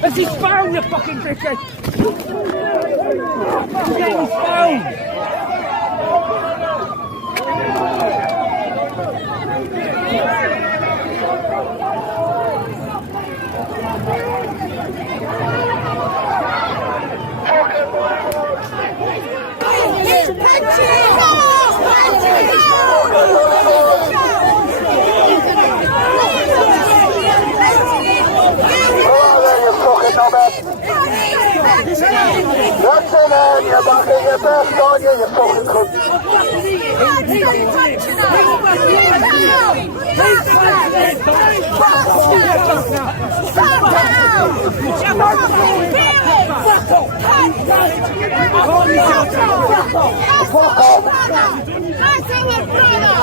It's his phone, you fucking dickhead! Get his phone! What's in there? You're backing your best, aren't you? You fucking cunt. Fuck off. That's our brother. That's our brother.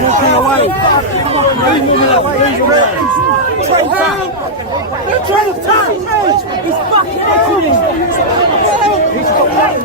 Walking away. Leave him away. Trying to tap. You're trying to tap. He's fucking exiting. He's fucking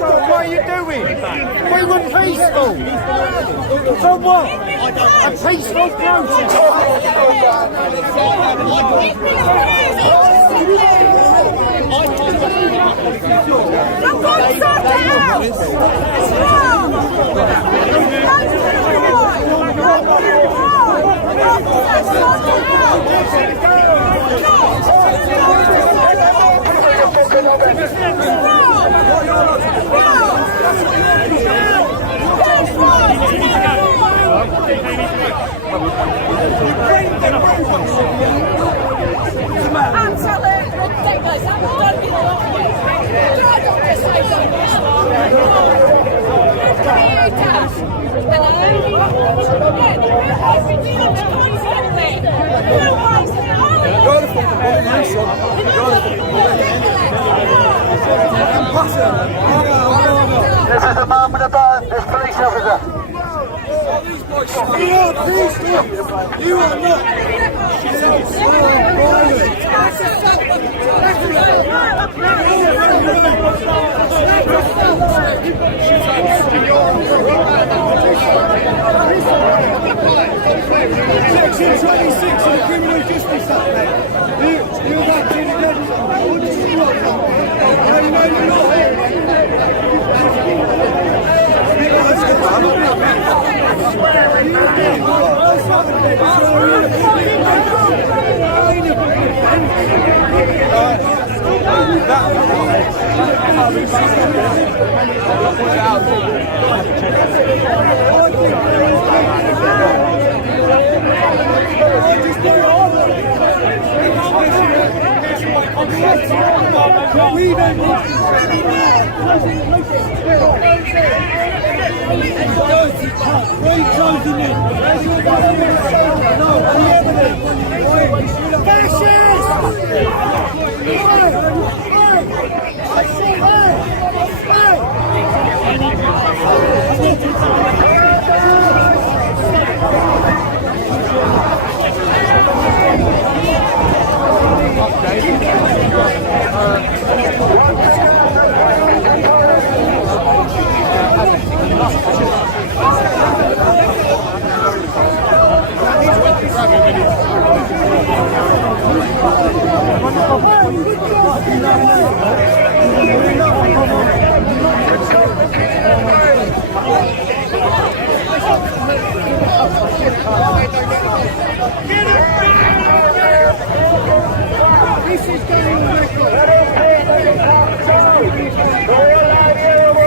What are you doing? We were peaceful. From what? A peaceful protest. Absolute ridiculous. I'm done with This is a man with a gun, this police officer. You are peaceful. You are not. Section 26 of the Criminal Justice Act. You're acting against them. What did you want? How you know you're not there? We don't need Fascist! This is going on record.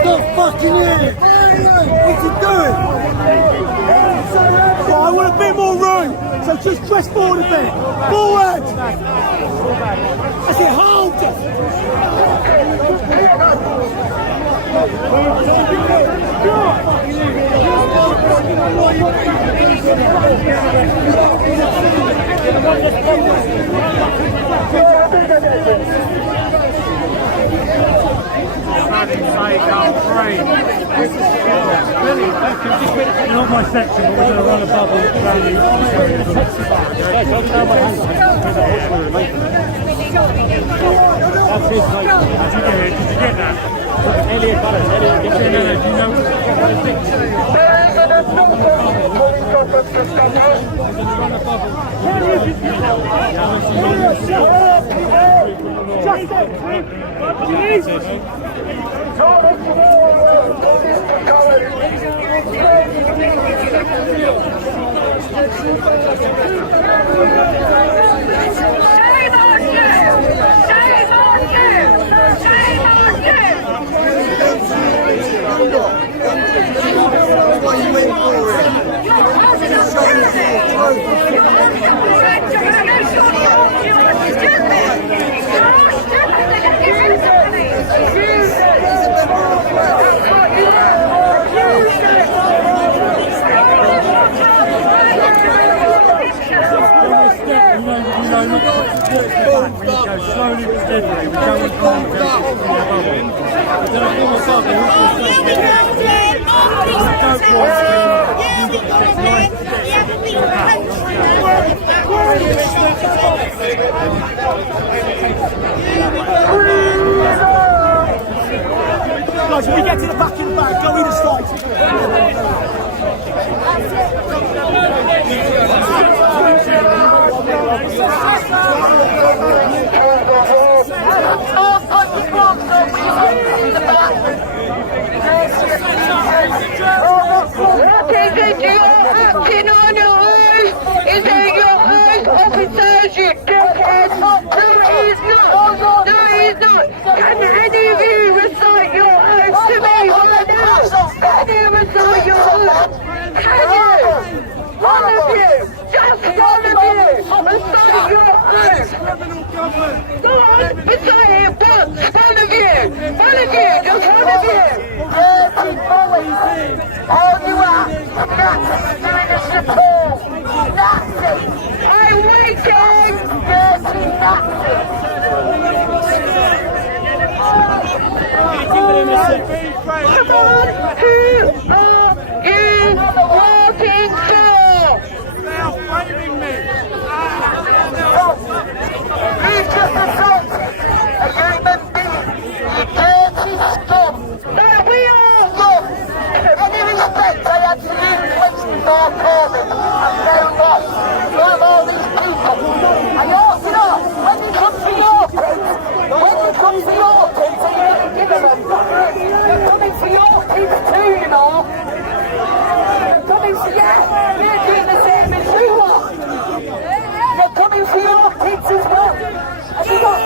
Stop fucking here! What's he doing? Well, I want a bit more room, so just press forward a bit. Forward! That's it, hold! You're not my section, but we're going to run a bubble around the That's his mate. Did you get that? Elliot Butters. Elliot, do you know slowly but steadily, we go and guys, when we get to the back in the back, go in and strike. Acting on your eyes! Is that your eyes, officers, you dickheads? No, he's not! No, he's not! Can any of you recite your oaths to me right now? Can you recite your oaths? Can you? One of you! Just one of you! Recite your oaths! Go on, recite it once! One of you! One of you! Just one of you! Dirty boys! All you are! Nazis doing a support! Nazis! I'm waiting! Dirty Nazis! Come on! Who are you working for? Now fighting me! Who's just assaulted a human being? You dirty scum! No, we are scum! Any respect, I absolutely question for Corbyn and no loss. Love all these people. And also, when they come to your kids, are you going to give them? They're coming for your kids too, you know. They're coming for you. They're doing the same as you are. They're coming for your kids as well. Have you got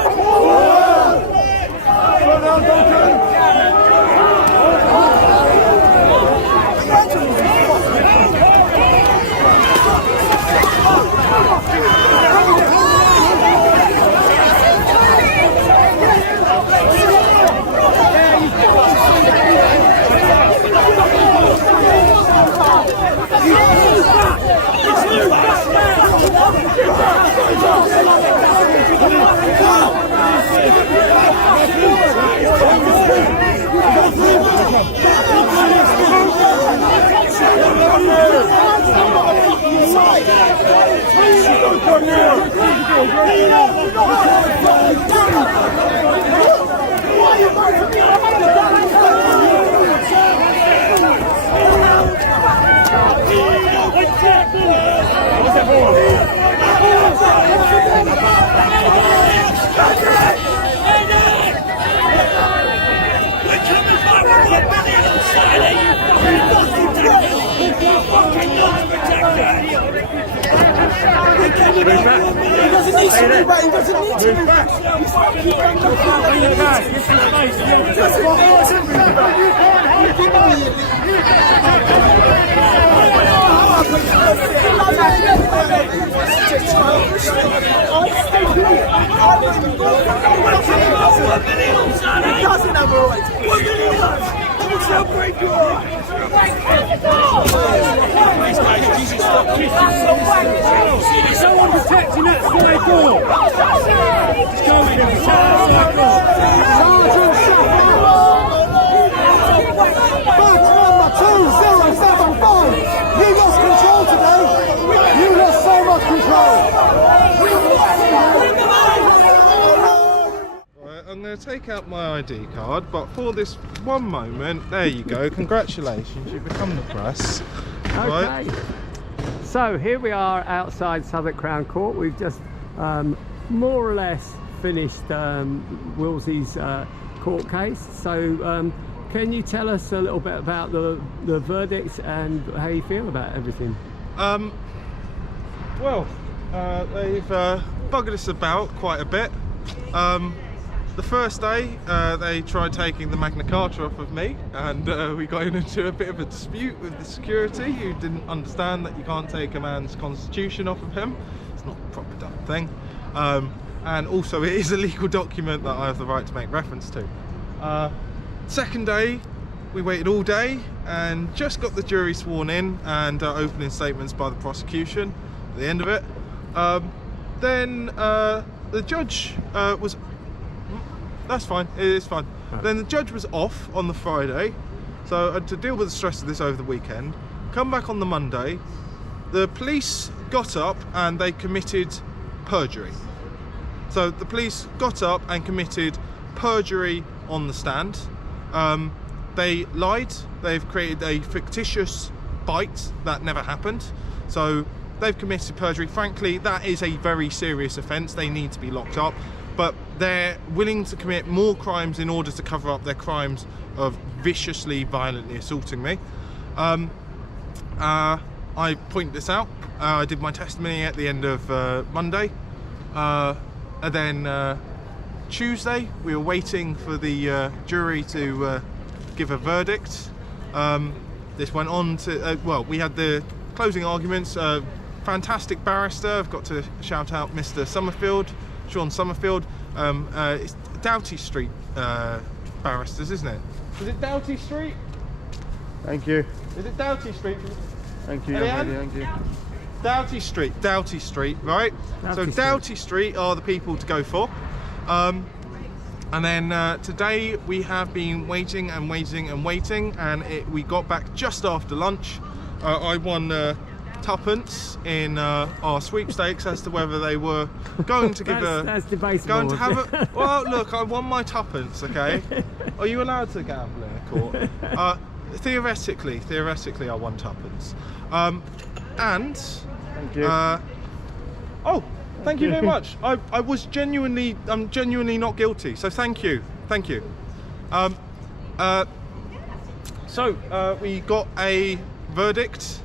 Come here! Someone protecting that side door. Just go with him. Side door. Batch number 2075. You lost control today. You lost so much control. I'm going to take out my ID card, but for this one moment, there you go. Congratulations, you've become the press. Okay. Right. So here we are outside Southwark Crown Court. We've just more or less finished Willsy's court case. So can you tell us a little bit about the verdict and how you feel about everything? Well, they've buggered us about quite a bit. The first day they tried taking the Magna Carta off of me, and we got into a bit of a dispute with the security who didn't understand that you can't take a man's constitution off of him. It's not a proper done thing. And also it is a legal document that I have the right to make reference to. Second day we waited all day and just got the jury sworn in and opening statements by the prosecution at the end of it. Then the judge was... That's fine, it is fine. Right. Then the judge was off on the Friday, so I had to deal with the stress of this over the weekend. Come back on the Monday, the police got up and they committed perjury. So the police got up and committed perjury on the stand. They lied, they've created a fictitious bite that never happened. So they've committed perjury. Frankly, that is a very serious offence, they need to be locked up. But they're willing to commit more crimes in order to cover up their crimes of viciously, violently assaulting me. I pointed this out. I did my testimony at the end of Monday. And then Tuesday, we were waiting for the jury to give a verdict. This went on to, well, we had the closing arguments. Fantastic barrister, I've got to shout out Mr. Summerfield. Sean Summerfield. It's Doughty Street barristers, isn't it? Is it Doughty Street? Thank you. Is it Doughty Street? Thank you, young lady, thank you. Doughty Street, right? Doughty Street are the people to go for. And then today we have been waiting and waiting and waiting, and we got back just after lunch. I won tuppence in our sweepstakes as to whether they were going to give that's debatable. going to have a well look, I won my tuppence, okay? Are you allowed to gamble in a court? Theoretically I won tuppence. And Thank you. Oh, thank you very much. I'm genuinely not guilty, so thank you. So we got a verdict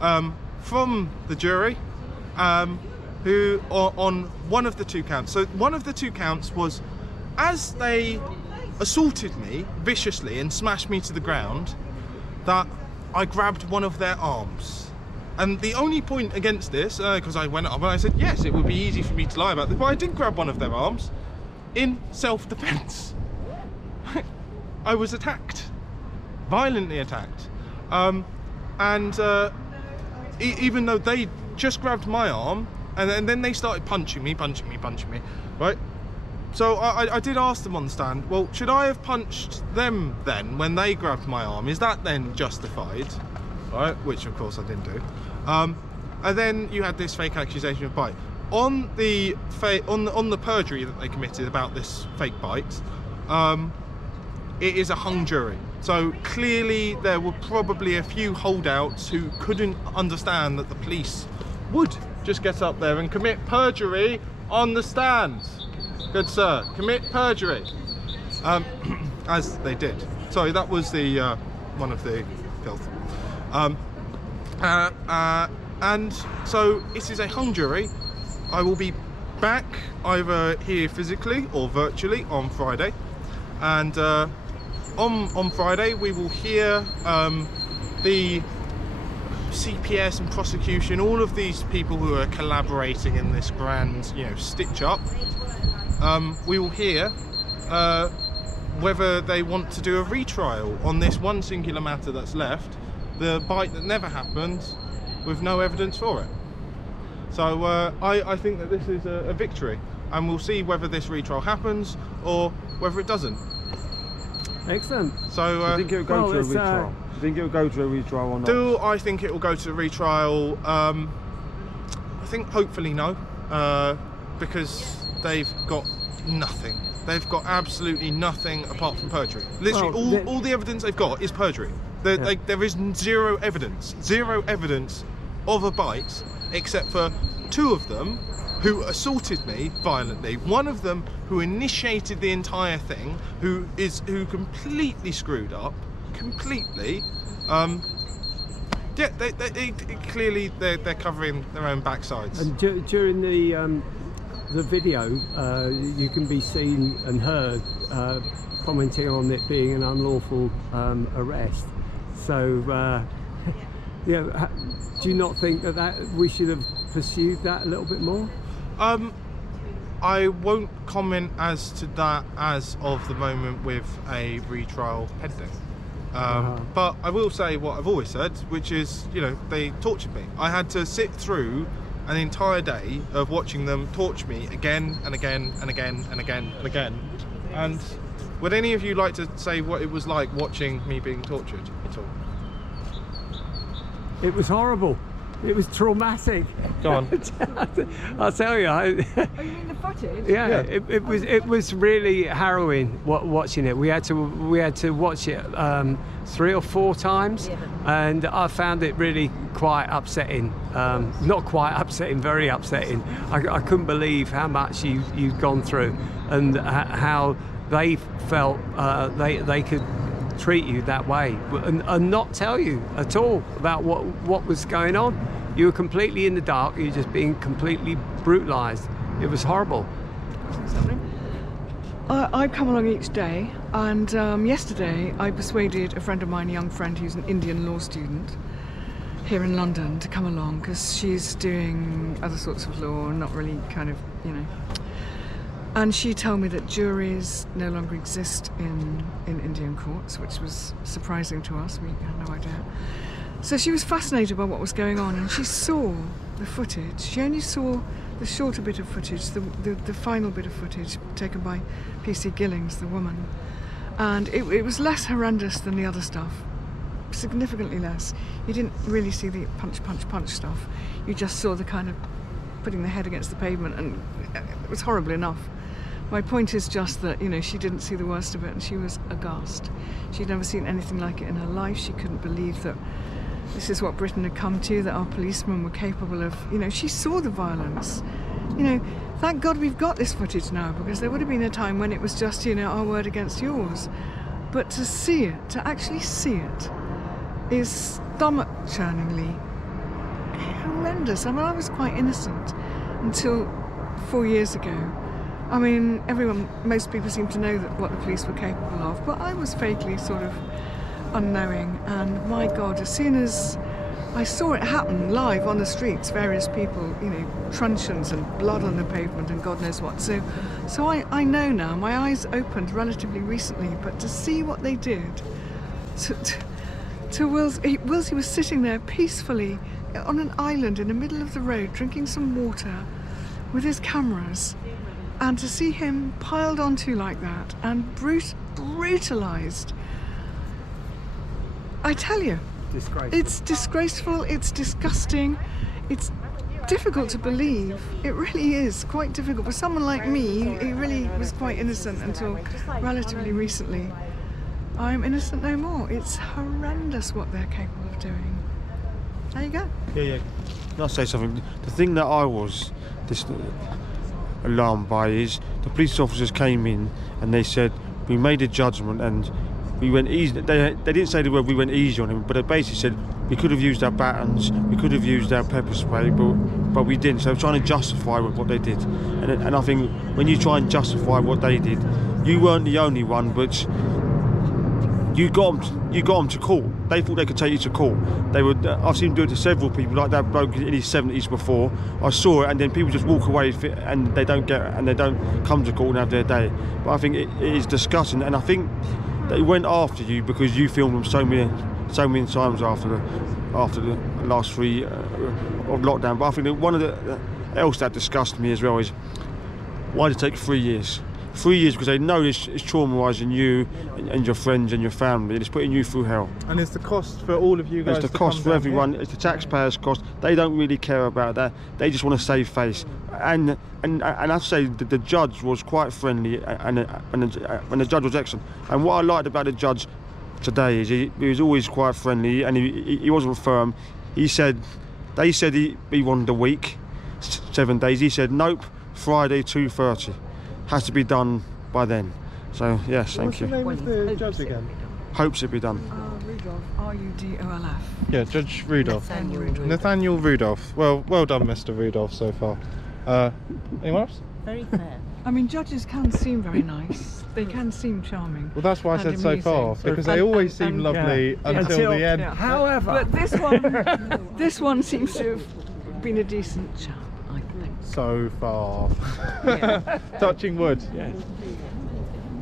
from the jury, who on one of the two counts. So one of the two counts was, as they assaulted me viciously and smashed me to the ground, that I grabbed one of their arms. And the only point against this, because I went up and I said, yes, it would be easy for me to lie about this, but I did grab one of their arms in self-defense. I was attacked, violently attacked. Even though they just grabbed my arm, and then they started punching me, right? So I did ask them on the stand, well, should I have punched them then when they grabbed my arm? Is that then justified? Right, which of course I didn't do. And then you had this fake accusation of bite. on the perjury that they committed about this fake bite, it is a hung jury. So clearly there were probably a few holdouts who couldn't understand that the police would just get up there and commit perjury on the stand. Good sir, commit perjury, as they did. Sorry, that was the one of the filth. And so it is a hung jury. I will be back either here physically or virtually on Friday, and on Friday we will hear the CPS and prosecution, all of these people who are collaborating in this grand, stitch up. We will hear whether they want to do a retrial on this one singular matter that's left, the bite that never happened, with no evidence for it. So I think that this is a victory, and we'll see whether this retrial happens or whether it doesn't. Excellent. So do you think it will go to a retrial? Do you think it will go to a retrial or not? Do I think it will go to a retrial? I think hopefully no, because they've got nothing. They've got absolutely nothing apart from perjury. Literally, all the evidence they've got is perjury. There is zero evidence of a bite, except for two of them who assaulted me violently. One of them who initiated the entire thing, who completely screwed up, completely. Yeah, they clearly they're covering their own backsides. And during the video, you can be seen and heard commenting on it being an unlawful arrest. So, do you not think that we should have pursued that a little bit more? I won't comment as to that as of the moment with a retrial pending. But I will say what I've always said, which is, they tortured me. I had to sit through an entire day of watching them torture me again and again and again and again and again. And would any of you like to say what it was like watching me being tortured at all? It was horrible. It was traumatic. Go on. I'll tell you. Oh, you mean the footage? Yeah. It was really harrowing watching it. We had to watch it 3 or 4 times, and I found it really quite upsetting. Not quite upsetting, very upsetting. I couldn't believe how much you'd gone through, and how they felt they could treat you that way and not tell you at all about what was going on. You were completely in the dark. You were just being completely brutalized. It was horrible. I come along each day, and yesterday I persuaded a friend of mine, a young friend who's an Indian law student here in London, to come along because she's doing other sorts of law, not really kind of, And she told me that juries no longer exist in Indian courts, which was surprising to us. We had no idea. So she was fascinated by what was going on, and she saw the footage. She only saw the shorter bit of footage, the final bit of footage taken by PC Gillings, the woman. And it was less horrendous than the other stuff, significantly less. You didn't really see the punch, punch, punch stuff. You just saw the kind of putting the head against the pavement, and it was horrible enough. My point is just that, she didn't see the worst of it, and she was aghast. She'd never seen anything like it in her life. She couldn't believe that this is what Britain had come to, that our policemen were capable of, she saw the violence. Thank God we've got this footage now, because there would have been a time when it was just, our word against yours. But to see it, to actually see it, is stomach-churningly horrendous. I mean, I was quite innocent until 4 years ago. I mean, most people seem to know what the police were capable of, but I was vaguely sort of unknowing, and my God, as soon as I saw it happen live on the streets, various people, truncheons and blood on the pavement and God knows what. So I know now, my eyes opened relatively recently, but to see what they did to Willsy was sitting there peacefully on an island in the middle of the road, drinking some water with his cameras, and to see him piled onto like that and brutalized. I tell you, it's disgraceful, it's disgusting, it's difficult to believe. It really is quite difficult. For someone like me, he really was quite innocent until relatively recently. I'm innocent no more. It's horrendous what they're capable of doing. There you go. Yeah. Can I say something? The thing that I was alarmed by is the police officers came in and they said, we made a judgment and we went easy. They didn't say the word we went easy on him, but they basically said we could have used our batons, we could have used our pepper spray, but we didn't. So they're trying to justify what they did. And I think when you try and justify what they did, you weren't the only one, but you got them to court. They thought they could take you to court. I've seen them do it to several people, like that bloke in his 70s before. I saw it, and then people just walk away and they don't come to court and have their day. But I think it is disgusting, and I think they went after you because you filmed them so many times after the last 3 of lockdown. But I think that one of the else that disgusts me as well is why did it take 3 years? 3 years because they know it's traumatising you and your friends and your family, and it's putting you through hell. And it's the cost for all of you guys. It's the cost for everyone. It's the taxpayers' cost. They don't really care about that. They just want to save face. And I'd say the judge was quite friendly, and the judge was excellent. And what I liked about the judge today is he was always quite friendly, and he wasn't firm. They said he wanted a week, 7 days. He said nope, Friday 2:30. Has to be done by then. So yes, thank you. What's the name of the judge again? Hopes it be done. Rudolph, R-U-D-O-L-F. Yeah, Judge Rudolph. Nathaniel Rudolph. Well done, Mr. Rudolph, so far. Anyone else? Very fair. I mean, judges can seem very nice. They can seem charming. Well, that's why I said amusing. so far, because they always seem lovely until the end. Yeah. However, but this one seems to have been a decent chap, I think. So far. Yeah. Touching wood. yes.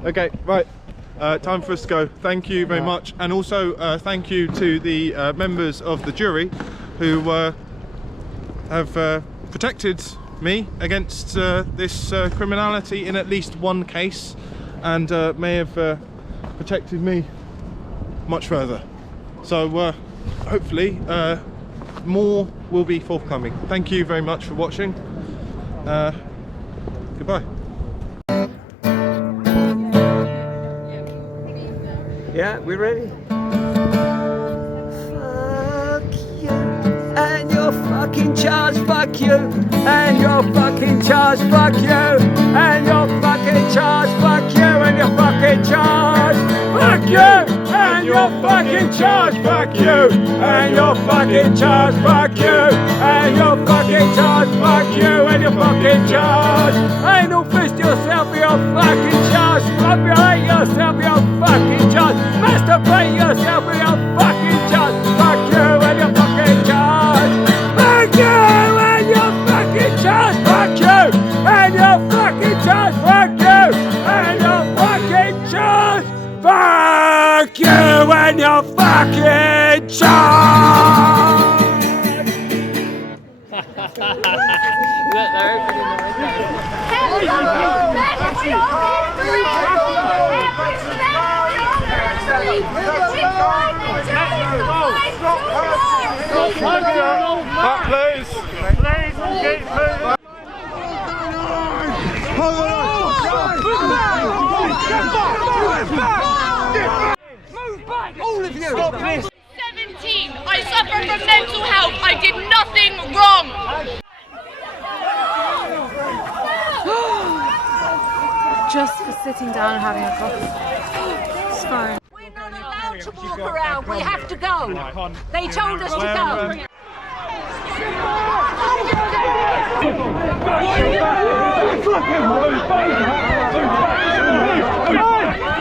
Okay, right. Time for us to go. Thank you very much, and also thank you to the members of the jury who have protected me against this criminality in at least one case, and may have protected me much further. So hopefully more will be forthcoming. Thank you very much for watching. Goodbye. Yeah, we ready? Fuck you and your fucking charge, fuck you and your fucking charge, fuck you and your fucking charge, fuck you and your fucking charge, fuck you and your fucking charge, fuck you and your fucking charge, fuck you and your fucking charge, fuck you and your fucking charge. Anal fist yourself with your fucking charge, copulate yourself with your fucking charge, masturbate yourself with your fucking charge, fuck you and your fucking charge, fuck you and your fucking charge, fuck you and your fucking charge, fuck you and your fucking charge, fuck you and your fucking charge. Move back, all of you! Stop this! 17. I suffer from mental health. I did nothing wrong. Just for sitting down and having a coffee. It's fine. We're not allowed to walk around. We have to go. They told us to go.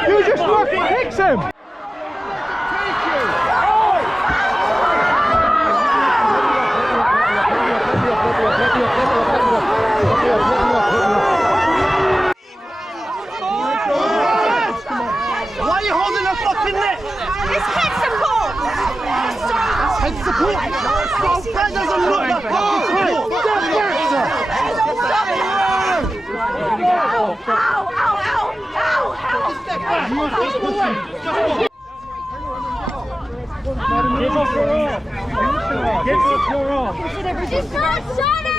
You just fucking fix him! Why are you holding her fucking neck? It's head support. Head support? That doesn't look like fucking support! Ow, ow, ow, Get off your arm! Get off your arm! ow. It's not